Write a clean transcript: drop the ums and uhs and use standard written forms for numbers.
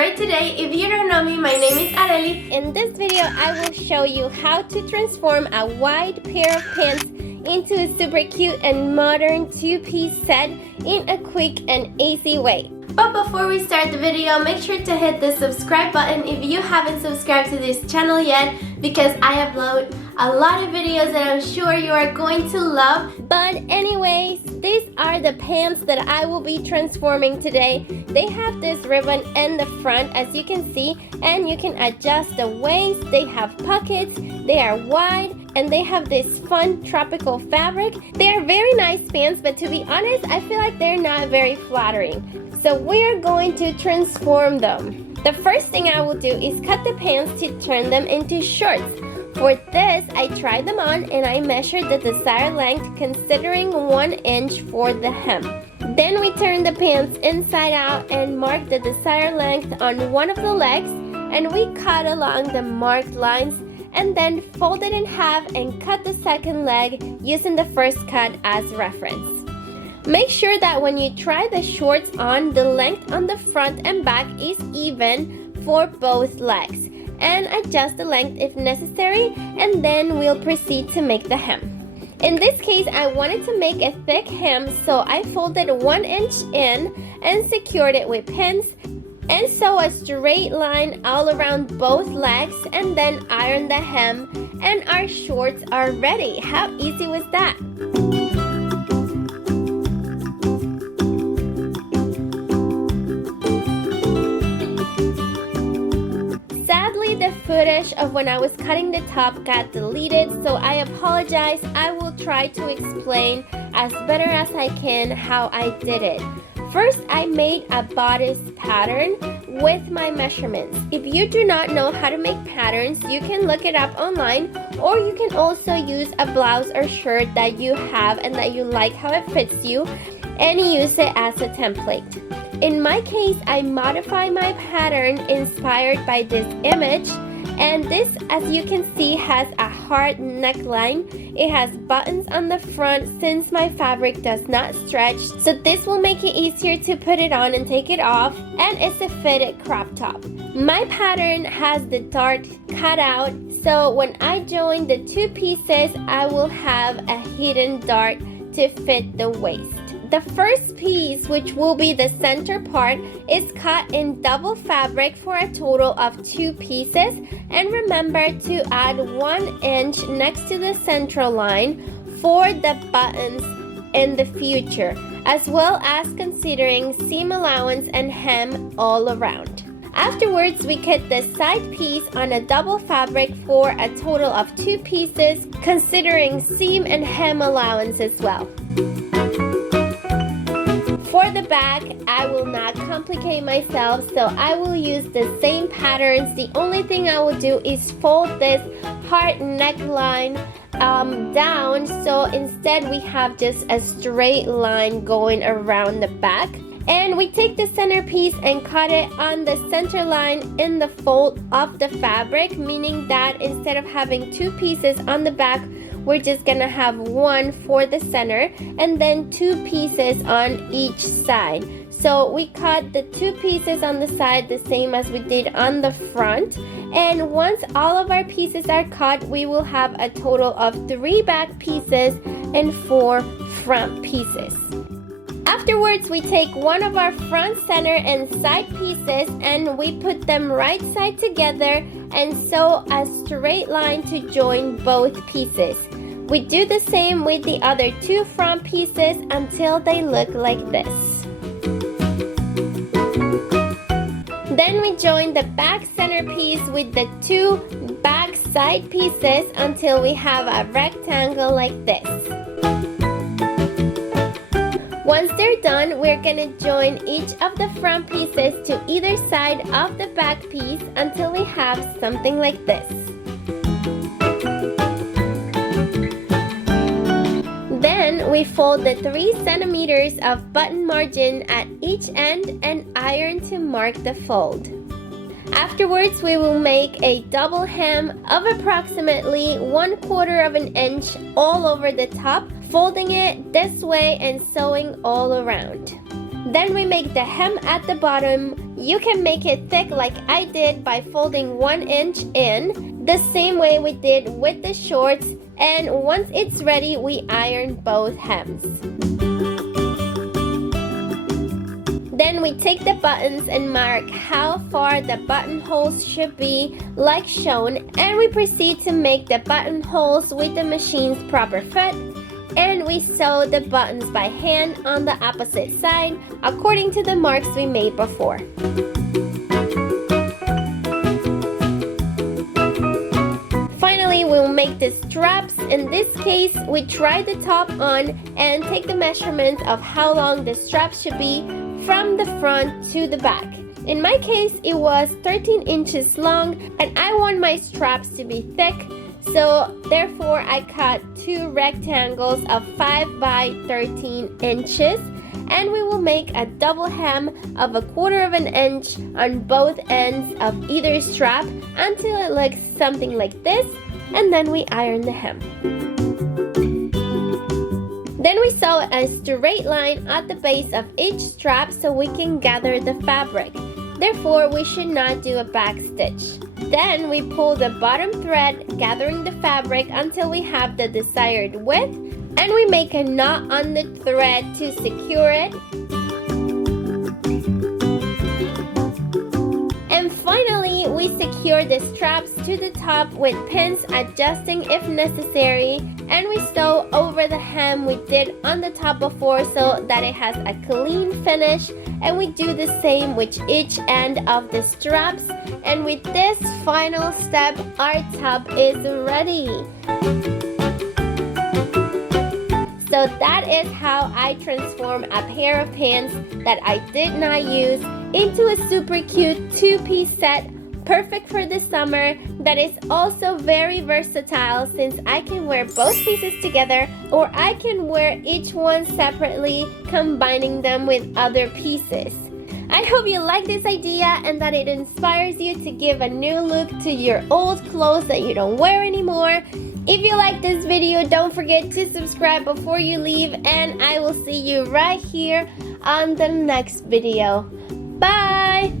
right today. If you don't know me, my name is Arely. In this video, I will show you how to transform a wide pair of pants into a super cute and modern two-piece set in a quick and easy way. But before we start the video, make sure to hit the subscribe button if you haven't subscribed to this channel yet, because I upload a lot of videos that I'm sure you are going to love. But anyways, these are the pants that I will be transforming today. They have this ribbon in the front, as you can see, and you can adjust the waist. They have pockets, they are wide, and they have this fun tropical fabric. They are very nice pants, but to be honest, I feel like they're not very flattering. So we're going to transform them. The first thing I will do is cut the pants to turn them into shorts. For this, I tried them on and I measured the desired length, considering 1 inch for the hem. Then we turn the pants inside out and mark the desired length on one of the legs, and we cut along the marked lines and then fold it in half and cut the second leg using the first cut as reference. Make sure that when you try the shorts on, the length on the front and back is even for both legs, and adjust the length if necessary, and then we'll proceed to make the hem. In this case, I wanted to make a thick hem, so I folded 1 inch in and secured it with pins, and sew a straight line all around both legs, and then iron the hem, and our shorts are ready. How easy was that? The footage of when I was cutting the top got deleted, so I apologize. I will try to explain as better as I can how I did it. First, I made a bodice pattern with my measurements. If you do not know how to make patterns, you can look it up online, or you can also use a blouse or shirt that you have and that you like how it fits you, and use it as a template. In my case, I modify my pattern inspired by this image, and this, as you can see, has a hard neckline. It has buttons on the front since my fabric does not stretch, so this will make it easier to put it on and take it off, and it's a fitted crop top. My pattern has the dart cut out, so when I join the two pieces, I will have a hidden dart to fit the waist. The first piece, which will be the center part, is cut in double fabric for a total of 2 pieces, and remember to add 1 inch next to the central line for the buttons in the future, as well as considering seam allowance and hem all around. Afterwards, we cut the side piece on a double fabric for a total of 2 pieces, considering seam and hem allowance as well. For the back, I will not complicate myself, so I will use the same patterns. The only thing I will do is fold this hard neckline down, so instead we have just a straight line going around the back. And we take the center piece and cut it on the center line in the fold of the fabric, meaning that instead of having 2 pieces on the back, we're just gonna have 1 for the center and then 2 pieces on each side. So we cut the 2 pieces on the side the same as we did on the front, and once all of our pieces are cut, we will have a total of 3 back pieces and 4 front pieces. Afterwards, we take one of our front, center, and side pieces and we put them right side together and sew a straight line to join both pieces. We do the same with the other 2 front pieces until they look like this. Then we join the back center piece with the 2 back side pieces until we have a rectangle like this. Once they're done, we're gonna join each of the front pieces to either side of the back piece until we have something like this. Then we fold the 3 centimeters of button margin at each end and iron to mark the fold. Afterwards, we will make a double hem of approximately 1/4 of an inch all over the top, folding it this way and sewing all around. Then we make the hem at the bottom You can make it thick like I did by folding 1 inch in, the same way we did with the shorts, and once it's ready, we iron both hems. Then we take the buttons and mark how far the buttonholes should be like shown, and we proceed to make the buttonholes with the machine's proper fit, and we sew the buttons by hand on the opposite side according to the marks we made before. Finally, we'll make the straps. In this case, we try the top on and take the measurements of how long the straps should be from the front to the back. In my case, it was 13 inches long, and I want my straps to be thick, so therefore I cut 2 rectangles of 5 by 13 inches, and we will make a double hem of 1/4 inch on both ends of either strap until it looks something like this, and then we iron the hem. Then we sew a straight line at the base of each strap so we can gather the fabric. Therefore, we should not do a back stitch. Then we pull the bottom thread, gathering the fabric until we have the desired width, and we make a knot on the thread to secure it. And finally, we secure the straps to the top with pins, adjusting if necessary, and we sew over the hem we did on the top before so that it has a clean finish, and we do the same with each end of the straps, and with this final step, our top is ready. So that is how I transform a pair of pants that I did not use into a super cute 2-piece set, perfect for the summer, that is also very versatile since I can wear both pieces together, or I can wear each one separately, combining them with other pieces. I hope you like this idea and that it inspires you to give a new look to your old clothes that you don't wear anymore. If you like this video, don't forget to subscribe before you leave, and I will see you right here on the next video. Bye!